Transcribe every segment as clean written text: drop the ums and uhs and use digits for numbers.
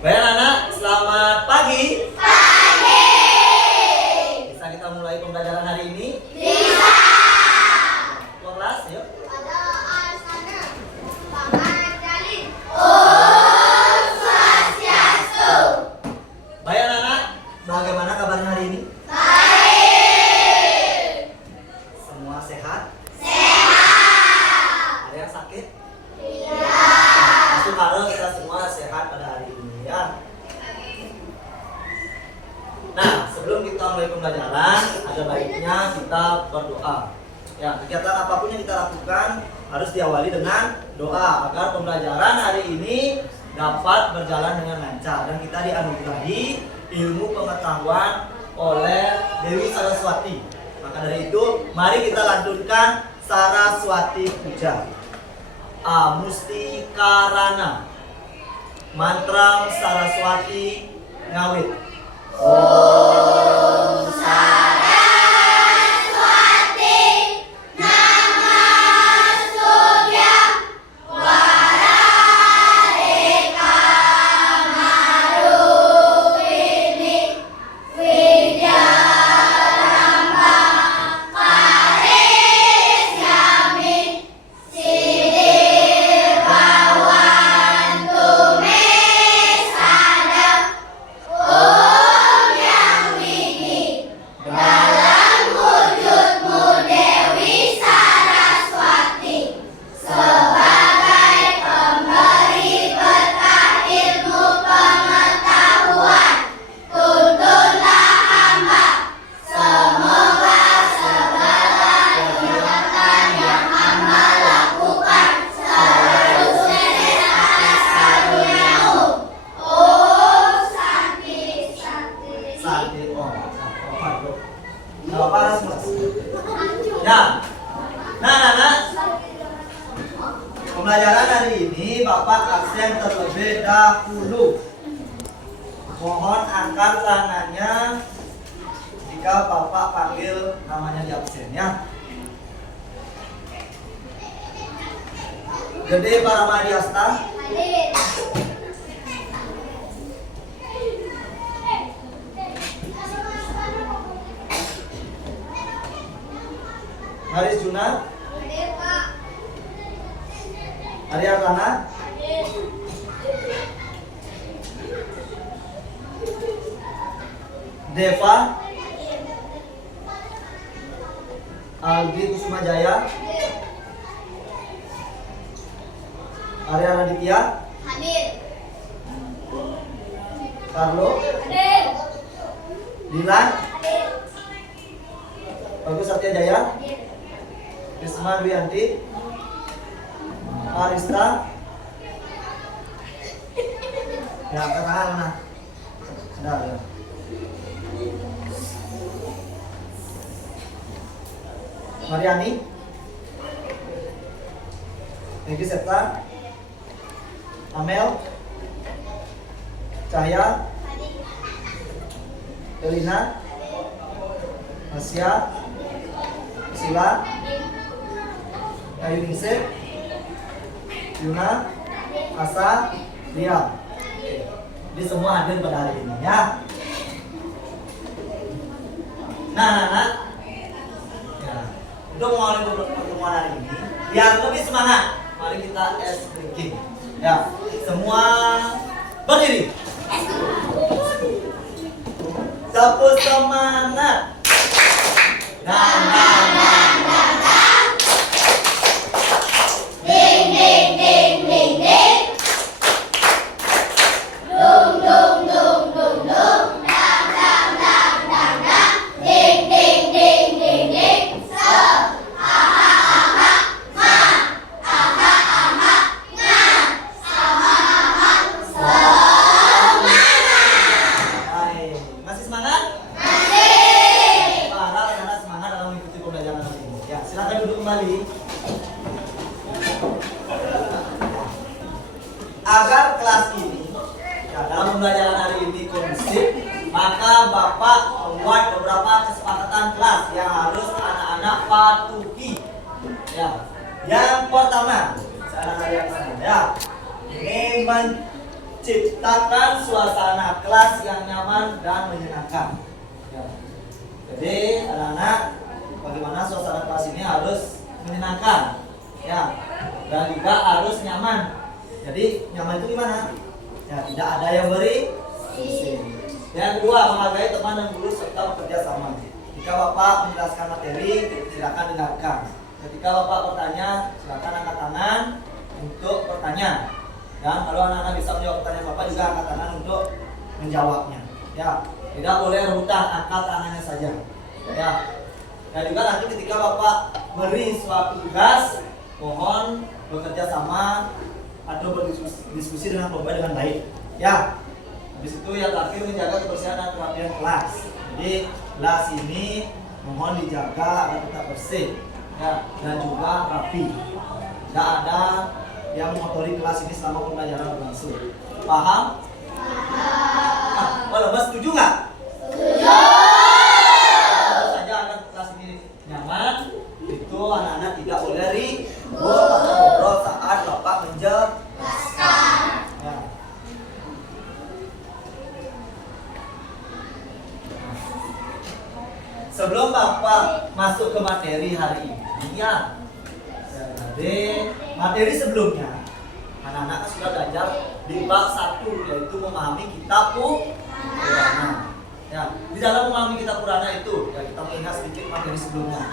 Baik anak, selamat pagi. Pagi. Bisa kita mulai pembelajaran hari ini? Bisa. Keluar kelas, yuk. Pada asana Paman Jalin. Om Swastiastu. Baik anak, bagaimana kabarnya hari ini? Baik. Semua sehat? Sehat. Ada yang sakit? Tidak. Masuk harus kita semua sehat pada hari ini ya. Nah, sebelum kita mulai pembelajaran, ada baiknya kita berdoa. Ya, kegiatan apapun yang kita lakukan harus diawali dengan doa agar pembelajaran hari ini dapat berjalan dengan lancar dan kita dianugerahi ilmu pengetahuan oleh Dewi Saraswati. Maka dari itu, mari kita lantunkan Saraswati Puja. Amusti Karana Mantra Saraswati Ngawit. Om Saraswati Namastubhyam Waralika Marupini Widyaramba Karyami Siddhi Bhawantu Me Sada. Om Yang Widi dalam wujudmu Dewi Saraswati sebagai pemberi berkah ilmu pengetahuan, tuntunlah hamba. Semoga segala kegiatan yang hamba lakukan selalu seret atas karunia-Mu. Om Santi Santi. Santi Om. Nah, paras mas. Ya. Nah, anak. Pembelajaran hari ini Bapak absen terlebih dahulu. Mohon angkat tangannya jika Bapak panggil namanya di absen ya. Gede Paramadiasta. Hadir. Haris Juna. Hadir, Pak. Ariatana. Hadir. Deva. Aldi Kusuma Jaya. Arya Raditya. Hadir. Carlo. Hadir. Dilan. Hadir. Bagus Satya Jaya. Hadir. Risma Dwianti. Arista. Ya, angkat tangan mana? Ada, ada. Mariani. Egy Septa. Amel. Cahya. Elina. Asia. Sila. Ayu Ningsih. Yuna. Asa. Lia. Jadi semua hadir pada hari ini ya. Nah, ya. Untuk mengawali pertemuan hari ini, biar lebih semangat, mari kita es drinking. Ya, semua berdiri. Tepuk semangat. Ding ding ding ding ding. Dung dung dung dung dung. Dang dang dang dang dang. Ding ding ding ding ding. So. Aha aha. Ma. Aha aha. Nga. Aha aha. Semangat. Baik, masih semangat? Masih. Para anak semangat dalam mengikuti pembelajaran hari ini. Ya, silakan duduk kembali. Agar kelas ini, ya, dalam pembelajaran hari ini kondusif, maka Bapak membuat beberapa kesepakatan kelas yang harus anak-anak patuhi. Ya, yang pertama, saya lihat sana ya. Ini ciptakan suasana kelas yang nyaman dan menyenangkan. Ya. Jadi anak-anak, bagaimana suasana kelas ini harus menyenangkan, ya, dan juga harus nyaman. Jadi nyaman itu gimana? Ya, tidak ada yang berisik. Yang kedua, menghargai teman dan guru serta bekerja sama. Jika Bapak menjelaskan materi, silakan dengarkan. Ketika Bapak bertanya, silakan angkat tangan untuk bertanya. Dan kalau anak-anak bisa menjawab pertanyaan Bapak, juga angkat tangan untuk menjawabnya. Ya, tidak boleh rebutan, angkat tangannya saja. Ya. Dan juga nanti ketika Bapak beri suatu tugas, mohon bekerja sama atau berdiskusi dengan Bapak dengan baik. Ya. Habis itu yang terakhir menjaga kebersihan dan kerapian kelas. Jadi kelas ini mohon dijaga agar tetap bersih, ya, dan juga rapi. Tidak ada yang mengotori kelas ini selama pembelajaran berlangsung. Paham? Paham. Kalau Mas setuju nggak? Setuju. Tentu saja agar kelas ini nyaman, itu anak-anak tidak boleh ribut atau ngobrol saat Bapak menjelaskan. Ya. Sebelum Bapak masuk ke materi hari ini, ya, jadi materi sebelumnya anak-anak sudah belajar di bab 1, yaitu memahami kitab Purana. Ya, di dalam memahami kitab Purana itu, ya, kita mengingat sedikit materi sebelumnya.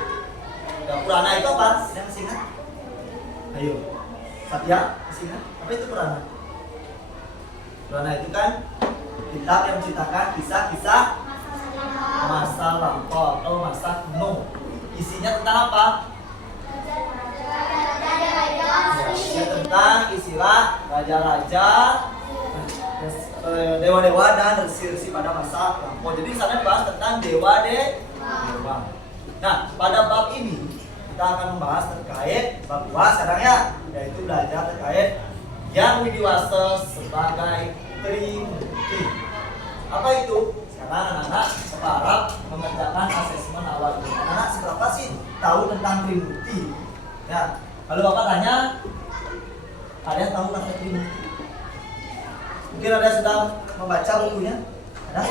Ya, Purana itu apa? Yang masih ingat? Ayo, Satya, masih ingat? Apa itu Purana? Purana itu kan kitab yang menceritakan kisah-kisah masa lampau atau masa kuno. Isinya tentang apa? Ya, tentang istilah raja-raja, dewa-dewa dan resi-resi pada masa lampau. Jadi di sana dibahas tentang dewa. Nah, pada bab ini kita akan membahas terkait bab 2 sekarang, ya, yaitu belajar terkait yang widiwasa sebagai Trimurti. Apa itu? Sekarang anak-anak sekarang mengerjakan asesmen awal. Anak-anak seberapa sih tahu tentang Trimurti? Ya, kalau Bapak tanya, ada yang tahu tentang Trimurti? Mungkin ada yang sudah membaca bukunya? Ada?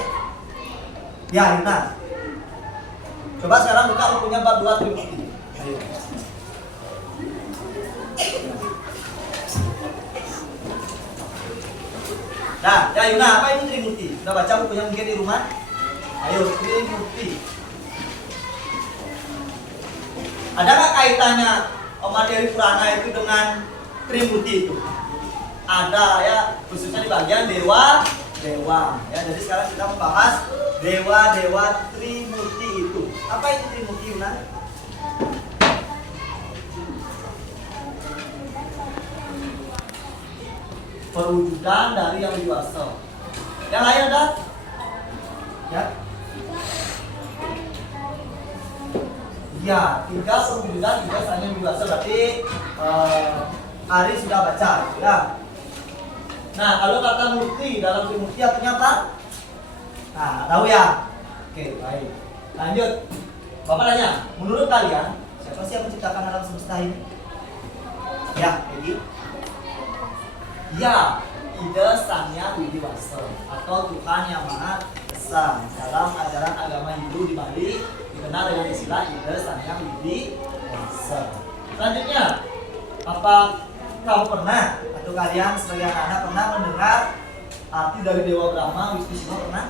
Ya, Yuna. Coba sekarang buka bukunya bab 2 Trimurti. Ayo. Nah, ya Yuna, apa itu Trimurti? Sudah baca bukunya mungkin di rumah? Ayo, Trimurti. Ada nggak kaitannya materi Purana itu dengan Trimurti itu? Ada, ya, khususnya di bagian dewa. Ya, jadi sekarang kita membahas dewa Trimurti itu. Apa itu Trimurti, Yuna? Perwujudan dari yang widiwasa. Yang lain ada? Ya. Ya, 3 perwujudan 3 hanya widiwasa, berarti Ari sudah baca, ya. Nah, kalau kata murti dalam Trimurti artinya apa? Nah, tahu ya? Oke, baik. Lanjut. Bapak tanya, menurut kalian siapa sih yang menciptakan alam semesta ini? Ya, jadi ya, Ida Sang Hyang Widiwasa atau Tuhan yang Maha Esa. Dalam ajaran agama Hindu di Bali dikenal dengan istilah Ida Sang Hyang Widiwasa. Selanjutnya, apa kamu pernah atau kalian sebagai anak-anak pernah mendengar arti dari Dewa Brahma, Wisnu, Shiva? Pernah?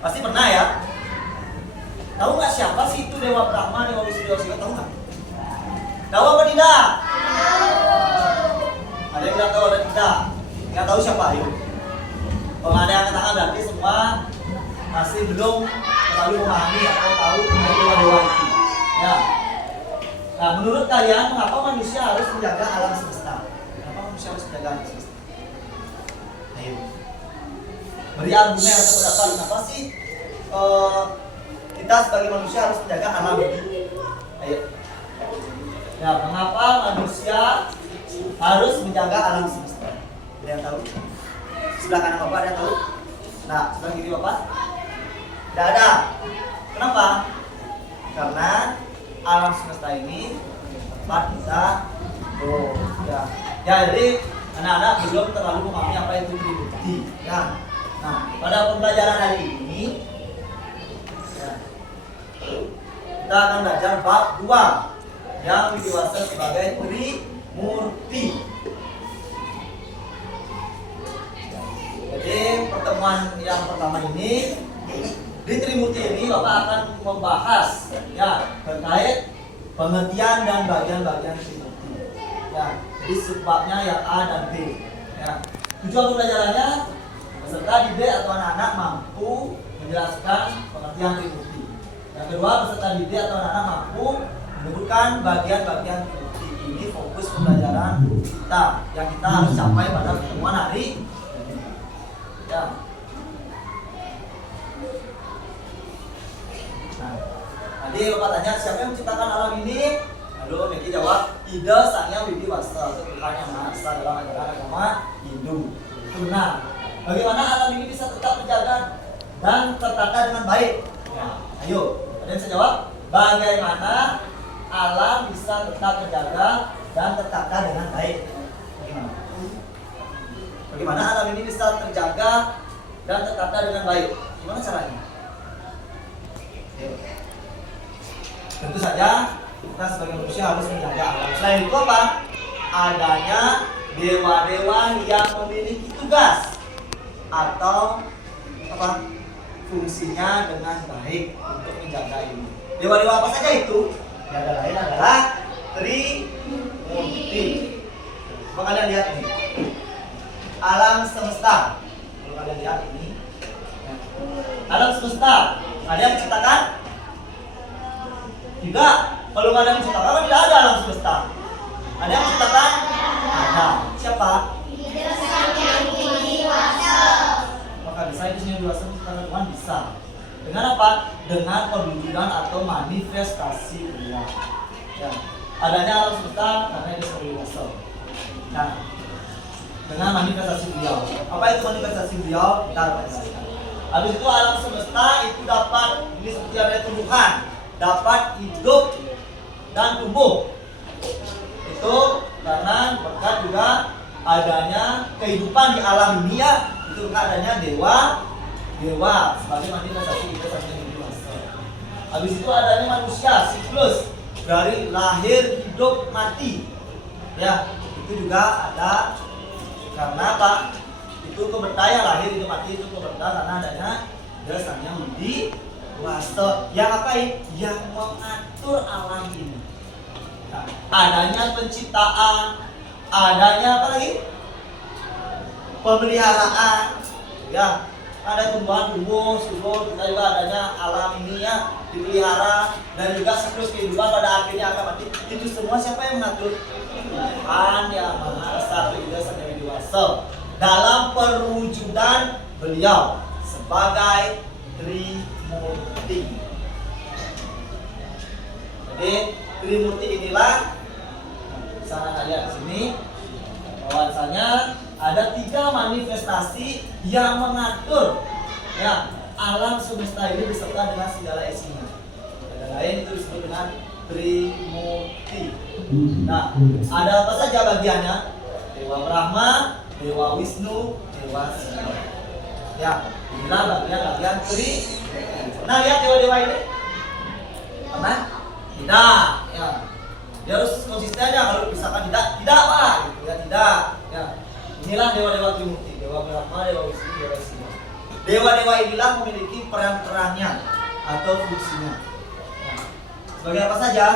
Pasti pernah, ya. Tahu nggak siapa sih itu Dewa Brahma, Dewa Wisnu, Dewa Shiva? Tahu nggak? Tahu apa tidak? Ada yang tidak tahu, ada yang tidak. Nggak tahu siapa, ayo. Kalau ada yang katakan berarti semua masih belum terlalu memahami atau tahu tentang dewa-dewa itu. Ya. Nah, menurut kalian mengapa manusia harus menjaga alam semesta? Kenapa manusia harus menjaga alam semesta? Ayo. Beri argumen atau pendapat. Kenapa sih kita sebagai manusia harus menjaga alam ini? Ayo. Ya, mengapa manusia harus menjaga alam semesta? Ada yang tahu? Sebelah kanan Bapak ada yang tahu? Nah, sebelah kiri Bapak? Tidak ada. Kenapa? Karena alam semesta ini tempat kita ya. Ya, jadi anak-anak belum terlalu memahami apa itu Trimurti. Ya. Nah, pada pembelajaran hari ini ya, kita akan belajar bab 2 yang dijelaskan sebagai Trimurti. Jadi pertemuan yang pertama ini di Trimurti ini Bapak akan membahas ya terkait pengertian dan bagian-bagian Trimurti. Ya, jadi sebabnya yang A dan B. Ya. Tujuan pembelajarannya peserta didik atau anak-anak mampu menjelaskan pengertian Trimurti. Yang kedua, peserta didik atau anak-anak mampu menyebutkan bagian-bagian Trimurti. Ini fokus pembelajaran kita yang kita harus capai pada pertemuan hari ini. Ya. Nah, tadi Bapak tanya siapa yang menciptakan alam ini? Lalu Meki jawab, Ida Sang Hyang Widiwasa, itu Tuhan yang Maha Esa dalam ajaran agama Hindu. Itu benar. Bagaimana alam ini bisa tetap terjaga dan tertata dengan baik? Ya, ayo, ada yang bisa jawab? Bagaimana alam bisa tetap terjaga dan tertata dengan baik? Bagaimana? Bagaimana alam ini bisa terjaga dan tertata dengan baik? Gimana caranya? Ayo. Tentu saja kita sebagai manusia harus menjaga alam. Selain itu apa? Adanya dewa-dewa yang memiliki tugas atau apa? Fungsinya dengan baik untuk menjaga ini. Dewa-dewa apa saja itu? Yang lain adalah Trimurti. Coba kalian lihat ini. Alam semesta. Kalau kalian lihat ini, alam semesta. Ada yang menciptakan? Tidak. Kalau nggak ada yang menciptakan, tidak ada alam semesta. Ada yang menciptakan? Ada. Siapa? Ida Sang Hyang Widiwasa. Maka bisa itu yang dewasa menciptakan Tuhan bisa. Dengan apa? Dengan perwujudan atau manifestasi beliau. Ya. Adanya alam semesta karena itu Sang Widiwasa. Nah, dengan manifestasi beliau. Apa itu manifestasi beliau? Kita pelajari. Habis itu alam semesta itu dapat, ini seperti ada tumbuhan, dapat hidup dan tumbuh. Itu karena berkat juga adanya kehidupan di alam ini ya, itu karena adanya dewa sebagai manifestasi kita Sang Hyang Widiwasa. Habis itu adanya manusia, siklus dari lahir, hidup, mati. Ya, itu juga ada karena apa? Itu keberkahan lahir, hidup, mati itu keberkahan karena adanya Ida Sang Hyang Widiwasa yang apa ini? Yang mengatur alam ini. Nah, adanya penciptaan, adanya apa lagi? Pemeliharaan, ya, ada tumbuhan-tumbuh, subur, kita juga adanya alam ini ya dipelihara dan juga siklus kehidupan pada akhirnya akan mati. Itu semua siapa yang mengatur? Tuhan yang Maha Esa, Ida Sang Hyang Widiwasa dalam perwujudan beliau sebagai Trimurti. Jadi Trimurti inilah sana kalian di sini bahwasanya ada 3 manifestasi yang mengatur ya alam semesta ini beserta dengan segala isinya. Ada lain itu disebut dengan Trimurti. Nah, ada apa saja bagiannya? Dewa Brahma, Dewa Wisnu, Dewa Siwa. Ya, inilah bagian-bagian Trimurti. Nah, lihat dewa-dewa ini. Aman? Tidak, ya. Dia harus konsisten ya, kalau misalkan tidak Pak, gitu ya, tidak. Ya. Inilah dewa-dewa Trimurti, Dewa Brahma, Dewa Wisnu, Dewa Siwa. Dewa-dewa inilah memiliki peran-perannya atau fungsinya. Ya. Sebagai apa saja?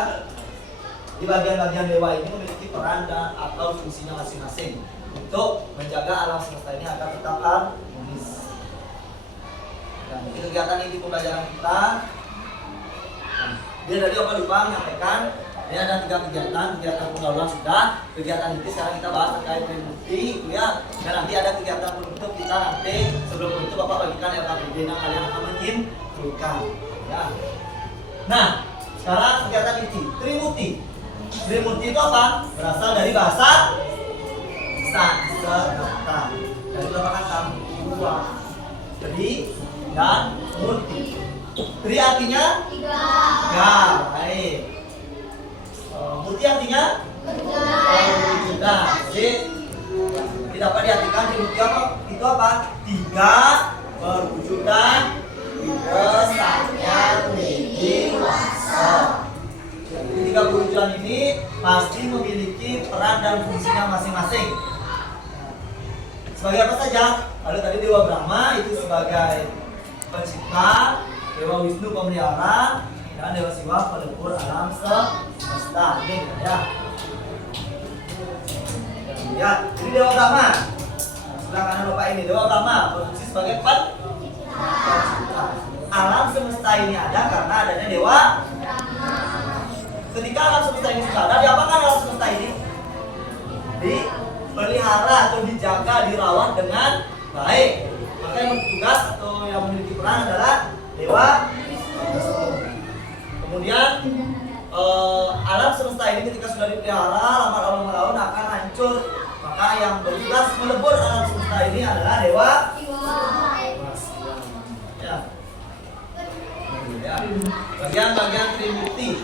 Di bagian-bagian dewa ini memiliki peran dan atau fungsinya masing-masing untuk menjaga alam semesta ini agar tetap harmonis. Dan kegiatan ini pembelajaran kita. Dia tadi Om lupa menyampaikan ini ada 3 kegiatan pergaulan sudah, kegiatan inti sekarang kita bahas terkait Trimurti, ya. Dan nanti ada kegiatan penutup kita nanti sebelum penutup Bapak bagikan LKPD yang kalian akan menyimpulkan, ya. Nah, sekarang kegiatan inti Trimurti. Trimurti itu apa? Berasal dari bahasa Sanskerta. Dari berapa kata? 2. Tri dan Murti. Tri artinya 3. Baik. Murti artinya? 3. Jadi dapat diartikan Trimurti itu apa? Tiga perwujudan Widesatya Tridiwasa. Jadi tiga perwujudan ini pasti memiliki peran dan fungsinya masing-masing. Sebagai apa saja? Lalu tadi Dewa Brahma itu sebagai pencipta, Dewa Wisnu pemelihara, dan Dewa Siwa pelebur alam semesta. Ini ya. Ya, jadi Dewa Brahma. Sebelah kanan Bapak ini Dewa Brahma berfungsi sebagai pencipta. Alam semesta ini ada karena adanya Dewa. Ketika alam semesta ini sudah ada, diapakan alam semesta ini? Dipelihara atau dijaga, dirawat dengan baik. Maka yang bertugas atau yang memiliki peran adalah Dewa. Kemudian alam semesta ini ketika sudah dipelihara lama-lama akan hancur. Maka yang bertugas melebur alam semesta ini adalah Dewa. Ya. Bagian-bagian Trimurti.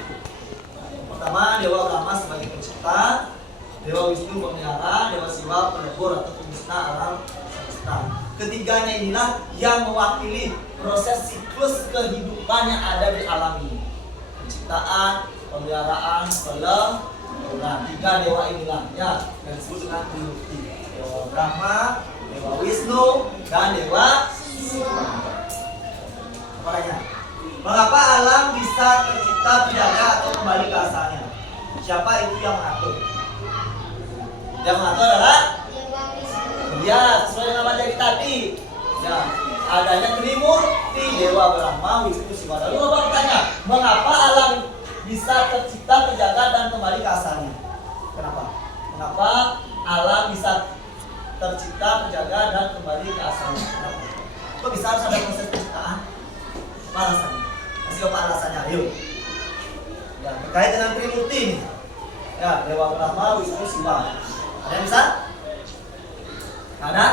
Pertama Dewa Brahma sebagai pencipta, Dewa Wisnu pemelihara, Dewa Siwa pelebur atau pemusnah alam semesta. Ketiganya inilah yang mewakili proses siklus kehidupan yang ada di alam ini. Penciptaan, pemeliharaan, peleburan. Tiga dewa inilah ya yang disebut dengan Trimurti. Dewa Brahma, Dewa Wisnu, dan Dewa Siwa. Pertanyaan, mengapa alam bisa tercipta, terjaga atau kembali ke asalnya? Siapa itu yang mengatur? Yang mengatur adalah ya sesuai dengan materi tadi. Ya, adanya Trimurti, Dewa Brahma, Wisnu, Siwa. Lalu Bapak bertanya, mengapa alam bisa tercipta, terjaga dan kembali ke asalnya? Kenapa? Kenapa alam bisa tercipta, terjaga dan kembali ke asalnya? Kenapa? Kok bisa harus ada proses penciptaan? Apa alasannya? Kasih apa alasannya? Ayo. Ya, terkait dengan Trimurti ini. Ya, Dewa Brahma, Wisnu, Siwa. Ada yang bisa? Ada?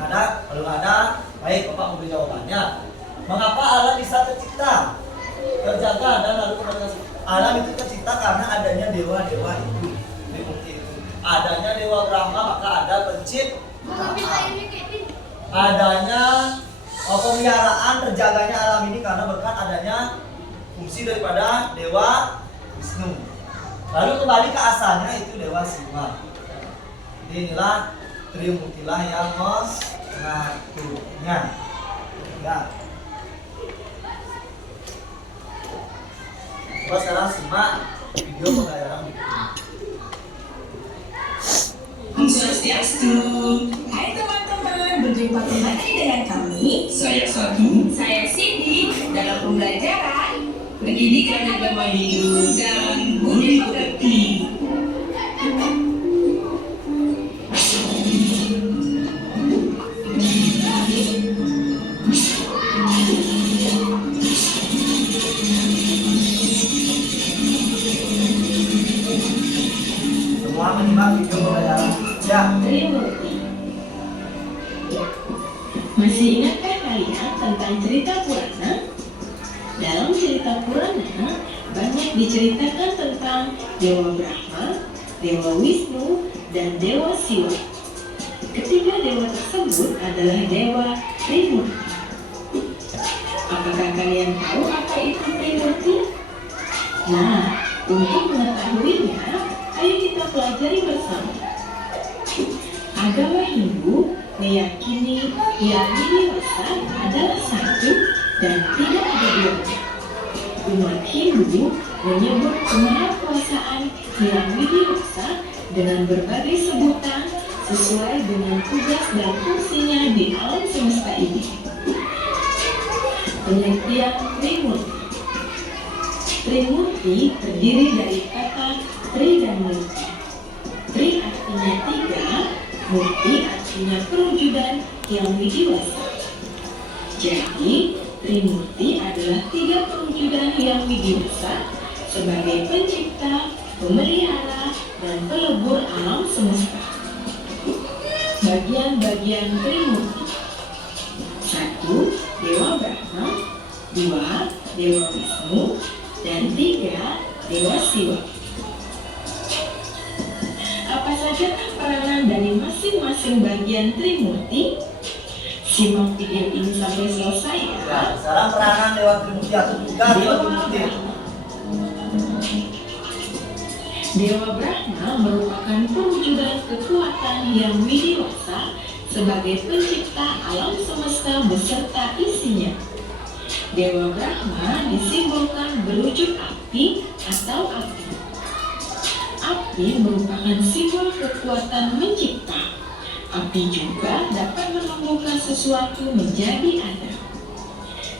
Ada? Kalau nggak ada, baik Bapak memberi jawabannya. Mengapa alam bisa tercipta, terjaga dan lalu kembali ke alam itu tercipta karena adanya dewa-dewa itu, Trimurti itu. Adanya Dewa Brahma maka ada penciptaan. Adanya pemeliharaan terjaganya alam ini karena berkat adanya fungsi daripada Dewa Wisnu. Lalu kembali ke asalnya itu Dewa Siwa. Inilah Trimurtilah yang mengaturnya. Ya. Coba sekarang simak video pembelajaran berikutnya. Om Swastiastu. Hai teman-teman, berjumpa kembali dengan kami. Saya Satu. Saya Cindy dalam pembelajaran Pendidikan Agama Hindu dan Budi Pekerti. Semua menyimak video pembelajaran. Ya. Trimurti. Masih ingatkah kalian tentang cerita Purana? Dalam cerita Purana, banyak diceritakan tentang Dewa Brahma, Dewa Wisnu, dan Dewa Siwa. Ketiga dewa tersebut adalah Dewa Trimurti. Apakah kalian tahu apa itu Trimurti? Nah, untuk mengetahuinya, ayo kita pelajari bersama. Agama Hindu meyakini Hyang Widi-Wasa adalah satu dan tidak ada dua. Umat Hindu menyebut kemahakuasaan Hyang Widi-Wasa dengan berbagai sebutan sesuai dengan tugas dan fungsinya di alam semesta ini. Pengertian Trimurti. Trimurti terdiri dari kata Tri dan Murti. Tri artinya tiga, Murti artinya perwujudan Hyang Widi-Wasa. Jadi, Trimurti adalah tiga perwujudan Hyang Widi-Wasa sebagai pencipta, pemelihara, dan pelebur alam semesta. Bagian-bagian Trimurti. 1. Dewa Brahma, 2. Dewa Wisnu, dan 3. Dewa Siwa. Apa saja peranan dari masing-masing bagian Trimurti? Simak video ini sampai selesai ya. Ya, sekarang peranan Dewa Trimurti atau juga Dewa Trimurti. Dewa Brahma merupakan perwujudan kekuatan yang widiwasa sebagai pencipta alam semesta beserta isinya. Dewa Brahma disimbolkan berwujud api atau api. Api merupakan simbol kekuatan mencipta. Api juga dapat menumbuhkan sesuatu menjadi ada.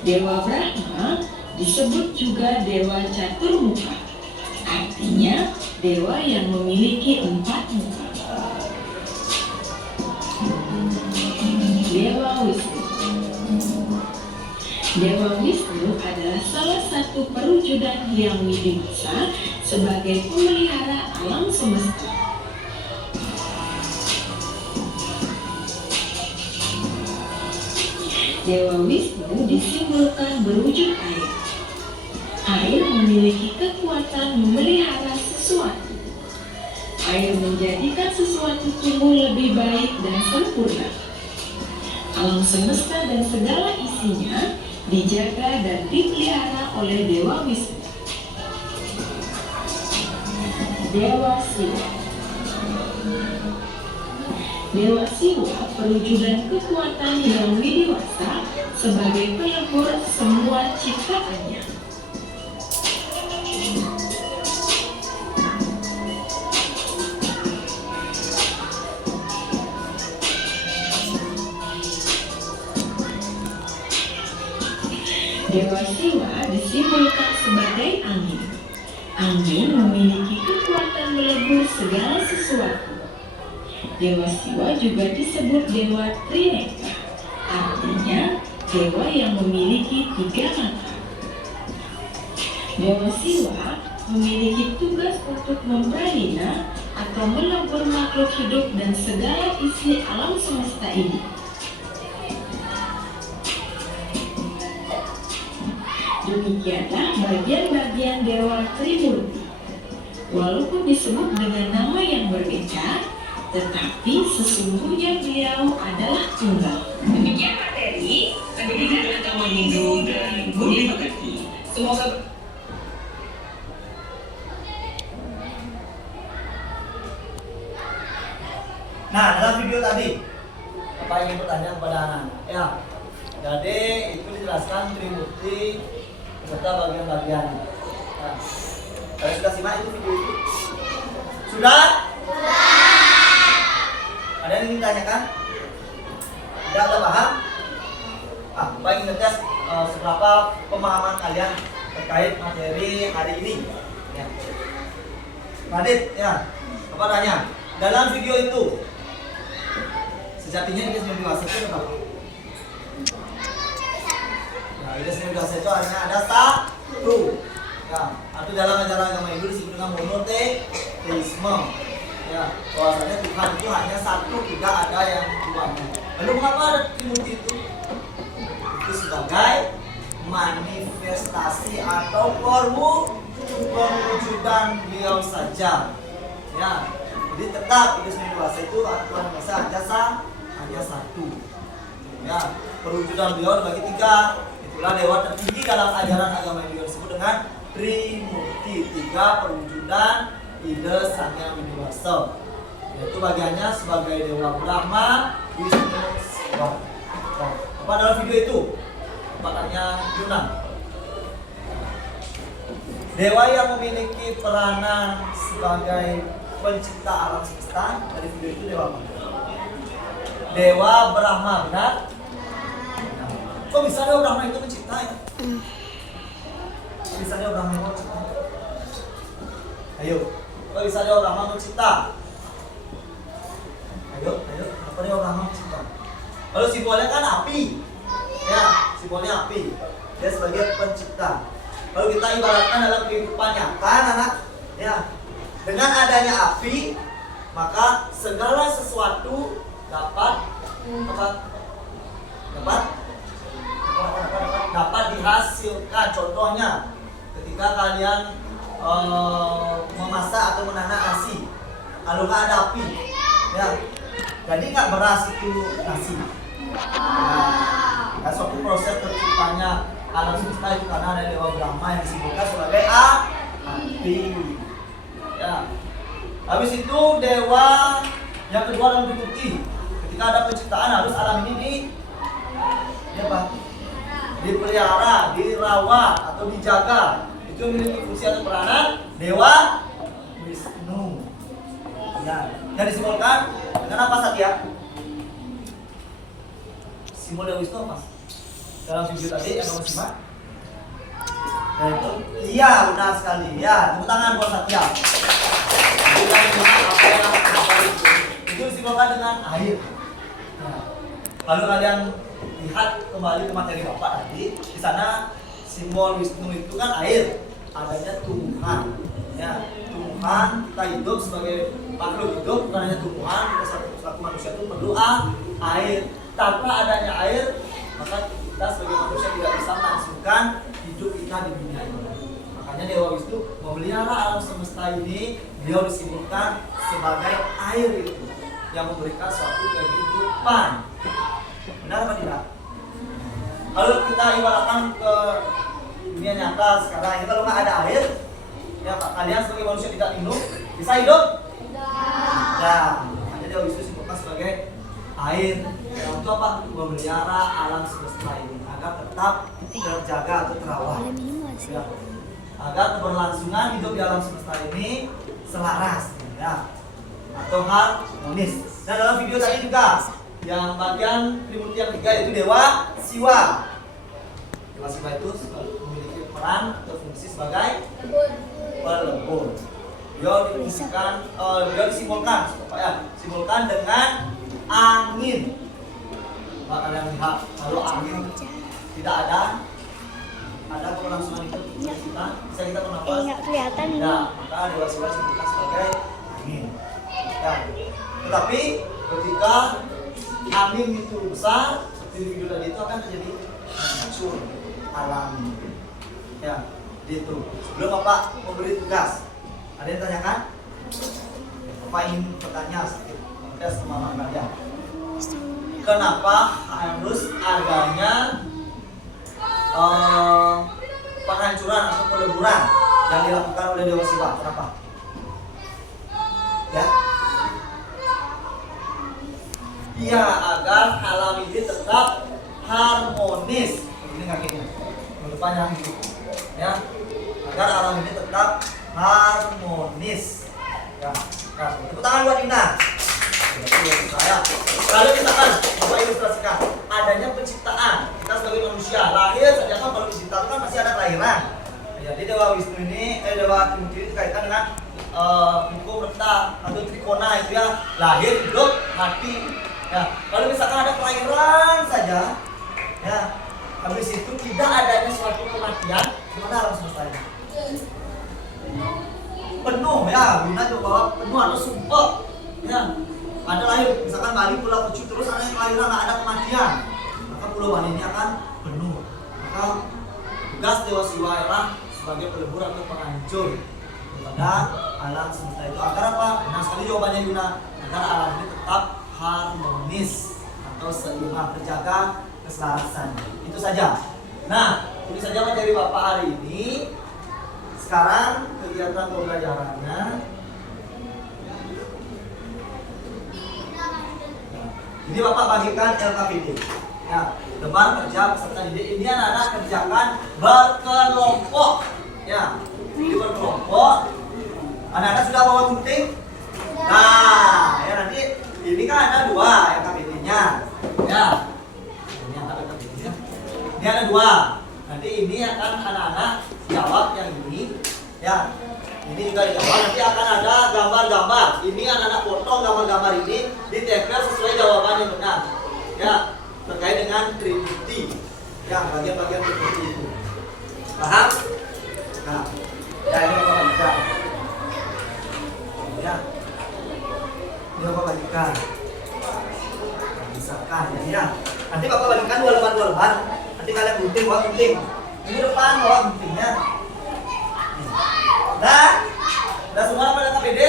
Dewa Brahma disebut juga Dewa Caturmuka. Artinya, dewa yang memiliki 4 muka. Dewa Wisnu. Dewa Wisnu adalah salah satu perwujudan yang widiwasa sebagai pemelihara alam semesta. Dewa Wisnu disimbolkan berwujud air. Air memiliki kekuatan memelihara sesuatu. Air menjadikan sesuatu tumbuh lebih baik dan sempurna. Alam semesta dan segala isinya dijaga dan dipelihara oleh Dewa Wisnu. Dewa Siwa. Dewa Siwa perwujudan kekuatan yang widiwasa sebagai pelebur semua ciptaannya. Dewa Siwa disimbolkan sebagai angin. Angin memiliki kekuatan melebur segala sesuatu. Dewa Siwa juga disebut Dewa Trineka, artinya dewa yang memiliki 3 mata. Dewa Siwa memiliki tugas untuk mempelihara atau melebur makhluk hidup dan segala isi alam semesta ini. Demikianlah bagian-bagian Dewa Trimurti. Walaupun disebut dengan nama yang berbeda, tetapi sesungguhnya beliau adalah tunggal. Demikian materi pendidikan agama Hindu dan Budi Pekerti. Semoga Nah, dalam video tadi, Bapak ingin bertanya kepada anak. Ya, jadi itu dijelaskan Trimurti beserta bagian-bagian. Nah, kalian sudah simak itu video itu? Sudah? Ada yang ingin tanyakan? Tidak ada paham? Bapak ingin ngetes seberapa pemahaman kalian terkait materi hari ini. Ya. Radit, ya, Bapak tanya. Dalam video itu, sejatinya Ida Seni Dewasa itu berapa? Nah, Ida Seni Dewasa itu hanya ada 1. Ya, atau dalam ajaran agama Hindu disebut dengan monoteisme. Ya, bahwasanya Tuhan itu hanya 1, tidak ada yang duanya. Lalu mengapa ada Trimurti itu? Itu sebagai manifestasi atau perwujudan beliau saja. Ya, jadi tetap Ida Seni Dewasa itu Tuhan Maha Esa hanya 1. Ya, perwujudan beliau dibagi 3. Itulah dewa tertinggi dalam ajaran agama Hindu disebut dengan Trimurti, 3 perwujudan Ida Sang Hyang Widiwasa. Yaitu bagiannya sebagai Dewa Brahma, Wisnu, Siwa. Nah, apa dalam video itu? Makanya Yuna. Dewa yang memiliki peranan sebagai pencipta alam semesta dari video itu Dewa apa? Dewa Brahma, benar? Kok bisa Dewa Brahma itu mencipta ya? Kok bisa Dewa Brahma itu mencipta? Ayo, kok bisa Dewa Brahma mencipta? Ayo, apa Dewa Brahma mencipta? Lalu simbolnya kan api. Ya, simbolnya api. Dia sebagai pencipta. Lalu kita ibaratkan dalam kehidupan nyata, anak, ya. Dengan adanya api, maka segala sesuatu dapat dihasilkan. Contohnya, ketika kalian memasak atau menanak nasi, lalu ada api, Ya, jadi nggak beras itu nasi. Nah, suatu proses terciptanya alam semesta itu karena ada Dewa Brahma yang disebutkan sebagai api. Ya. Habis itu dewa yang kedua dalam diikuti. Ketika ada penciptaan harus alam ini dipelihara, dirawat atau dijaga. Itu memiliki fungsi atau peranan Dewa Wisnu. Ya, yang disimbolkan dengan apa Satya? Simbol Dewa Wisnu apa? Dalam video tadi yang kamu simak. Yaitu, iya benar sekali. Ya, tepuk tangan buat Satya. Itu disimbolkan dengan air. Nah, lalu kalian lihat kembali ke materi Bapak tadi. Di sana simbol Wisnu itu kan air, adanya Tuhan. Ya, Tuhan, kita hidup sebagai makhluk hidup, bukan hanya Tuhan, kita satu manusia itu perlu air. Tanpa adanya air, maka kita sebagai manusia tidak bisa melangsungkan hidup kita di dunia ini. Makanya Dewa Wisnu memelihara alam semesta ini. Beliau disebutkan sebagai air itu yang memberikan suatu kehidupan. Benar apa tidak? Kalau kita ibaratkan ke dunia nyata sekarang ini, kalau nggak ada air, ya Pak, kalian sebagai manusia tidak minum, bisa hidup? Tidak. Ya, makanya Dewa Wisnu disebutkan sebagai air. Ya, untuk apa? Memelihara alam semesta ini agar tetap terjaga atau terawat. Ya, agar keberlangsungan hidup di alam semesta ini selaras, ya, atau harmonis. Nah, dalam video tadi juga yang bagian Trimurti yang 3 yaitu Dewa Siwa. Dewa Siwa itu memiliki peran atau fungsi sebagai pelebur. Beliau disimbolkan dengan angin. Maka kalian lihat kalau angin tidak ada keberlangsungan itu bisa kita bernafas. Nggak kelihatan ini. Nah, maka Dewa Siwa disebutkan sebagai angin. Ya. Tetapi ketika angin itu besar, seperti di video tadi itu akan terjadi hancur alami. Ya, gitu. Sebelum Bapak memberi tugas, ada yang tanyakan? Bapak ingin bertanya sedikit, tes pemahaman kalian. Kenapa harus adanya penghancuran atau peleburan yang dilakukan oleh Dewa Siwa? Kenapa? Ya? Iya, agar alam ini tetap harmonis. Ini kakinya, depannya gitu. Ya, agar alam ini tetap harmonis. Ya, tepuk tangan buat Dinda. Saya. Kalau misalkan Bapak ilustrasikan adanya penciptaan, kita sebagai manusia lahir saja kan baru diciptakan masih ada kelahiran. Jadi Dewa Wisnu ini, Dewa Trimurti ini dikaitkan dengan hukum renta atau trikona itu ya, lahir, hidup, mati. Ya, kalau misalkan ada kelahiran saja, ya, habis itu tidak adanya suatu kematian, gimana alam semesta ini? Penuh ya, Bina coba penuh atau sumpah. Ya, ada lahir, misalkan Bali Pulau Kecil terus ada yang kelahiran, nggak ada kematian, maka Pulau Bali ini akan penuh. Maka tugas Dewa Siwa ialah sebagai pelebur atau penghancur kepada alam semesta itu. Agar apa? Nah, sekali jawabannya Yuna, agar alam ini tetap harmonis atau seimbang, terjaga keselarasan. Itu saja. Nah, ini saja materi Bapak hari ini. Sekarang kegiatan pembelajarannya. Ini Bapak bagikan LKPD. Ya, teman kerja peserta didik. Ini anak-anak kerjakan berkelompok. Ya, ini berkelompok. Anak-anak sudah bawa gunting? Nah, ya nanti ini kan ada 2 LKPD-nya. Ya, ini ada LKPD-nya. Ini ada 2. Nanti ini akan anak-anak jawab yang ini. Ya, ini juga dijawab. Nanti akan ada gambar-gambar. Ini anak-anak potong gambar-gambar ini, ditempel sesuai jawaban yang benar. Ya, terkait dengan Trimurti. Ya, bagian-bagian Trimurti itu. Paham? Nah, ya ini Bapak bagikan. Ya, ini Bapak bagikan. Misalkan, ya. Nanti Bapak bagikan 2 lembar. Nanti kalian gunting, bawa gunting. Ini depan bawa guntingnya. Nah, semua pada KPD?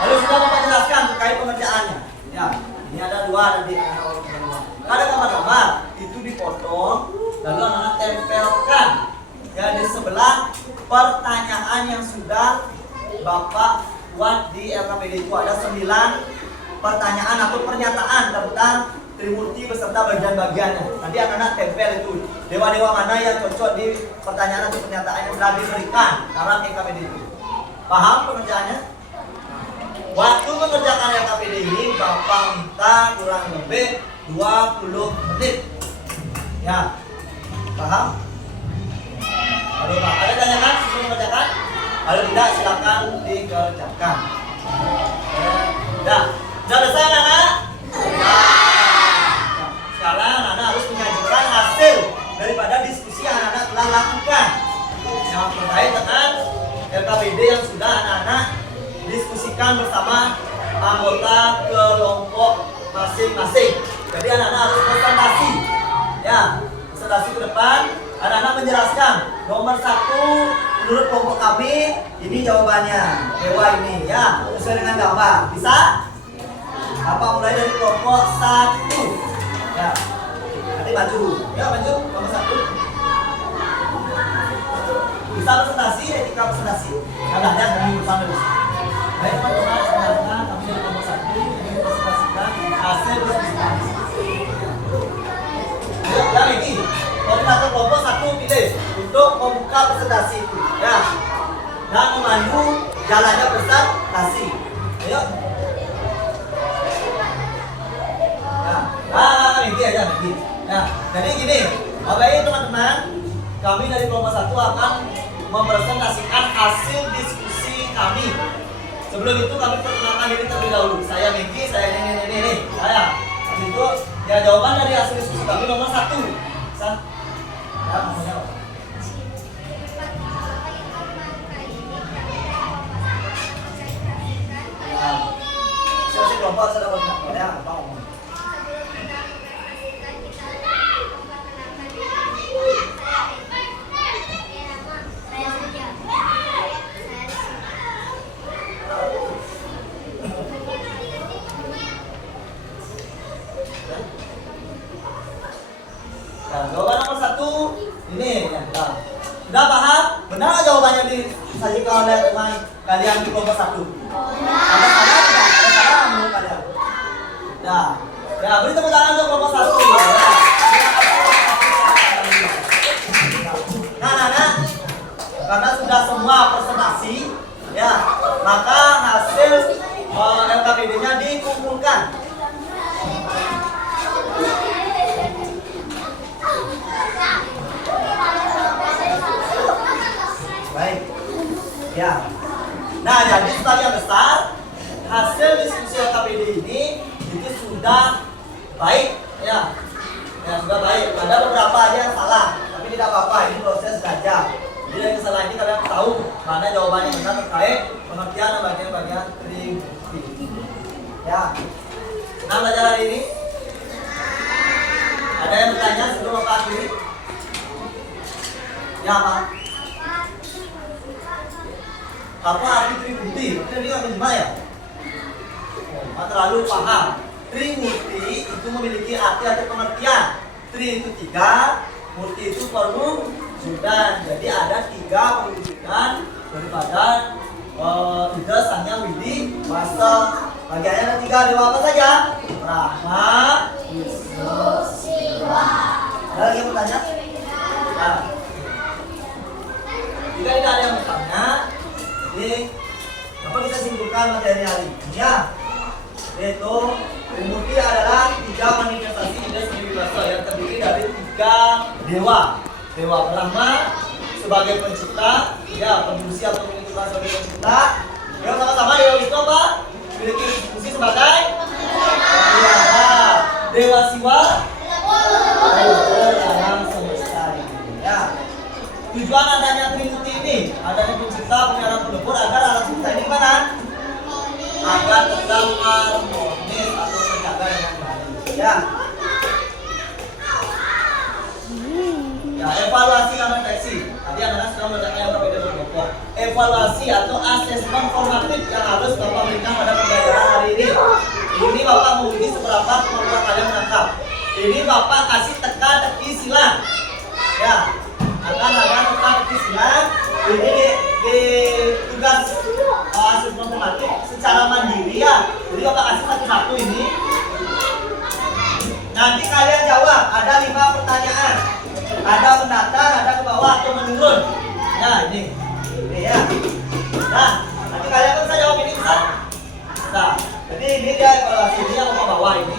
Lalu sudah Bapak jelaskan terkait pengerjaan pertanyaan yang sudah Bapak buat di LKPD itu. Ada 9 pertanyaan atau pernyataan tentang Trimurti beserta bagian-bagiannya. Nanti anak-anak tempel itu dewa-dewa mana yang cocok di pertanyaan atau pernyataan yang sudah diberikan dalam LKPD itu. Paham pengerjaannya? Waktu mengerjakan LKPD ini Bapak minta kurang lebih 20 menit. Ya, paham? Kalau Pak, ada tanyakan sebelum mengerjakan? Kalau tidak silakan dikerjakan. Sudah selesai anak-anak? Sekarang anak-anak harus menyajikan hasil daripada diskusi yang anak-anak telah lakukan yang terkait dengan LKPD yang sudah anak-anak diskusikan bersama anggota kelompok masing-masing. Jadi anak-anak harus presentasi. Ya, presentasi ke depan. Anak-anak menjelaskan nomor 1 menurut kelompok kami ini jawabannya dewa ini ya sesuai dengan gambar. Bisa? Apa mulai dari kelompok 1 ya. Nanti maju. Ya maju nomor 1. Bisa presentasi, etika presentasi. Kadang-kadang kami bersama dulu. Baik teman-teman, sekarang kami dari kelompok 1 ini presentasikan hasil presentasi. Ya lagi, koordinator kelompok 1 pilih untuk membuka presentasi itu ya dan memandu jalannya presentasi. Ayo. Ini aja ini. Nah, jadi gini, baik teman-teman, kami dari kelompok 1 akan mempresentasikan hasil diskusi kami. Sebelum itu kami perkenalkan diri terlebih dahulu. Saya Miki, saya ini. Saya. Habis itu ya jawaban dari hasil diskusi kami nomor 1. Ya, namanya apa? Saya kelompok sudah berkenalkan ya, apa ngomong? Nah, jawaban nomor 1 ini ya. Nah, sudah paham? Benar jawabannya disajikan oleh teman kalian di kelompok 1? Ada salah tidak? Ada salah menurut kalian? Nah, ya beri tepuk tangan untuk kelompok 1. Nah, karena sudah semua presentasi, ya, maka hasil LKPD-nya dikumpulkan. Baik, ya. Nah, jadi sebagian besar hasil diskusi LKPD ini itu sudah baik, ya. Ya sudah baik. Ada beberapa aja yang salah, tapi tidak apa-apa. Ini proses belajar. Jadi dari kesalahan ini kalian tahu mana jawabannya benar terkait pengertian dan bagian-bagian Trimurti. Ya. Nah, belajar hari ini. Ada yang bertanya sebelum Bapak akhiri? Ya, Pak. Apa arti Trimurti? Ini kan menjemah ya? Oh, terlalu paham. Trimurti itu memiliki arti atau pengertian. Tri itu 3, Murti itu perwujudan. Jadi ada 3 perwujudan daripada Ida Sangya Widi Wasa. Bagiannya ada 3 dewa apa saja? Brahma, Wisnu, Siwa. Ada lagi yang bertanya? Nah. Jika tidak ada yang bertanya, jadi apa kita simpulkan materi hari ini ya? Yaitu Trimurti adalah 3 manifestasi ide seni wibasa yang terdiri dari 3 dewa. Dewa Brahma sebagai pencipta, ya penfungsi atau memiliki sebagai pencipta. Dewa sama-sama Dewa Wisnu apa? Memiliki fungsi sebagai pelihara. Dewa Siwa alam semesta ini. Ya. Tujuan adanya Trimurti ini, adanya pencipta, pelihara, pelebur agar alam semesta ini mana? Agar tetap harmonis atau terjaga dengan baik. Ya. Ya, evaluasi dan refleksi. Tadi anak-anak sudah mengerjakan yang berbeda berkelompok. Evaluasi atau asesmen formatif yang harus Bapak berikan pada pembelajaran hari ini. Ini Bapak menguji seberapa kemampuan kalian menangkap. Ini Bapak kasih teka-teki silang. Ya, akan ada teka-teki silang. Ini di tugas asesmen formatif secara mandiri ya. Jadi Bapak kasih satu-satu ini. Nanti kalian jawab. Ada 5 pertanyaan. Ada mendatar, ada ke bawah atau menurun. Ya ini ya. Nah, nanti kalian kan bisa jawab ini bisa. Nah, jadi ini dia evaluasi ini yang ke bawah ini.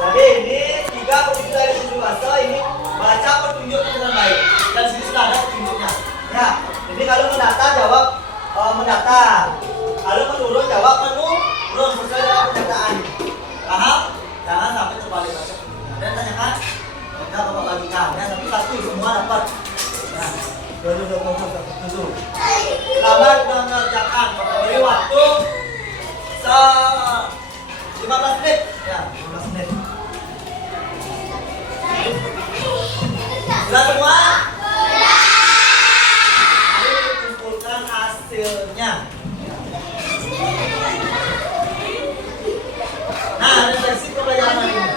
Jadi ini 3 begitu dari tujuh bahasa ini baca petunjuk dengan baik. Dan sini sudah ada petunjuknya. Ya, jadi kalau mendatar jawab mendatar. Kalau menurun jawab menurun sesuai dengan pernyataan. Paham? Jangan sampai terbalik baca petunjuknya. Dan tanyakan, kita bapak bagikan. Ya, satu satu semua dapat. Ya, tujuh. Selamat mengerjakan. Bapak beri waktu 15 menit. Ya, 15 menit. Sudah semua? Mari kumpulkan hasilnya. Nah, refleksi pembelajaran hari ini.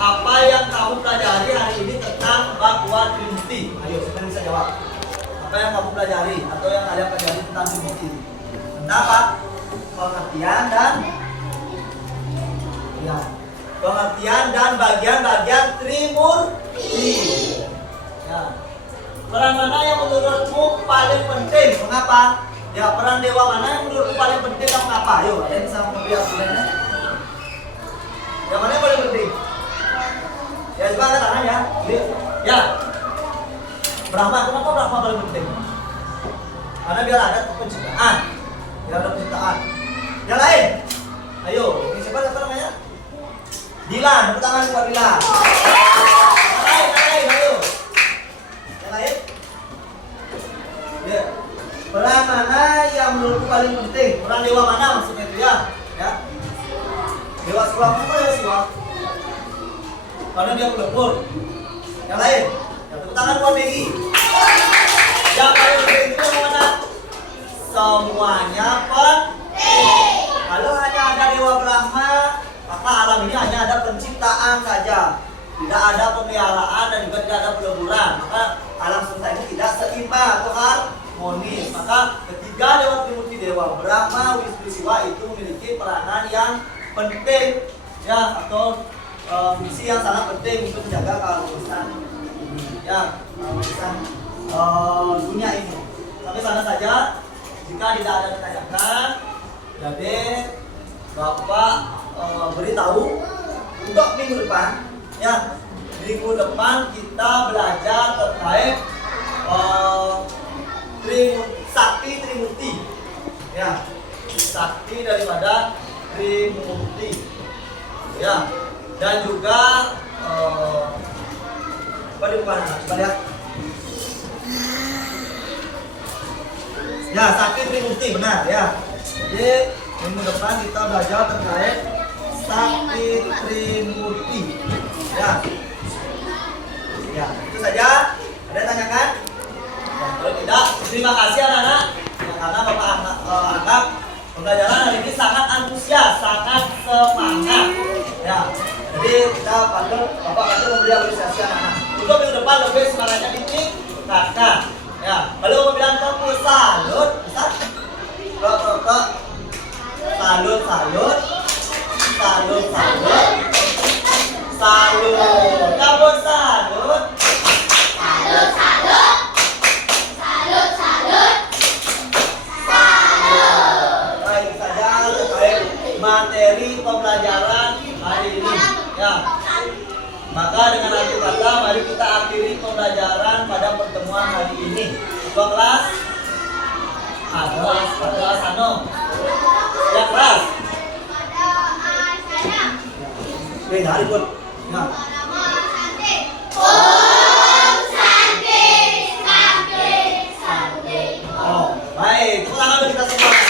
Apa yang kamu pelajari hari ini tentang Bakwa Trinity? Ayo, siapa yang bisa jawab? Apa yang kamu pelajari atau yang kalian pelajari tentang Trinity? Tentang apa? Pengertian dan ya, pengertian dan bagian-bagian Trimurti. Ya. Peran mana yang menurutmu paling penting? Mengapa? Ya, peran dewa mana yang menurutmu paling penting dan mengapa? Ayo, ada yang bisa memberi argumennya? Yang mana yang paling penting? Ya, coba angkat tangan ya. Ya. Brahma, kenapa Brahma paling penting? Karena biar ada penciptaan. Biar ada penciptaan. Yang lain? Ayo, ini siapa namanya? Dilan, tepuk tangan buat Dilan. Yang lain, ayo. Yang lain? Ya. Peran mana yang menurutku paling penting? Peran dewa mana maksudnya itu ya? Ya. Dewa Siwa, apa ya Siwa? Karena dia pelebur. Yang lain? Ya, tepuk tangan buat Megi. Yang paling penting itu yang mana? Semuanya penting. Kalau hanya ada dewa Brahma, maka alam ini hanya ada penciptaan saja. Tidak ada pemeliharaan dan juga tidak ada peleburan. Maka alam semesta ini tidak seimbang atau harmonis. Maka ketiga dewa Trimurti dewa Brahma, Wisnu, Siwa itu memiliki peranan yang penting ya, atau fungsi yang sangat penting untuk menjaga keharmonisan ya, keharmonisan dunia ini. Sampai sana saja. Jika tidak ada ditanyakan, jadi Bapak beritahu untuk minggu depan ya. Minggu depan kita belajar terkait sakti Trimurti ya, sakti daripada Trimurti ya, dan juga apa di depan? Coba lihat ya, sakti Trimurti benar ya. Jadi minggu depan kita belajar terkait sakti Trimurti ya. Ya, itu saja. Ada yang tanyakan? Ya, kalau tidak, terima kasih anak-anak ya, karena Bapak anggap pembelajaran hari ini sangat antusias, sangat semangat ya. Jadi kita Bapak patut memberi apresiasi anak-anak. Untuk minggu depan lebih semangatnya ditingkatkan ya. Kalau mau bilang tepuk salut, bisa? Salut, salut, salut, salut, salut, cabut salut, Salut, salut. Salut, salut. Salut. Baik saja terkait materi pembelajaran hari ini ya. Maka dengan arti kata, mari kita akhiri pembelajaran pada pertemuan hari ini. Ketua kelas, ada Sano, ya kelas. Ada sana. Dari pun. Ya.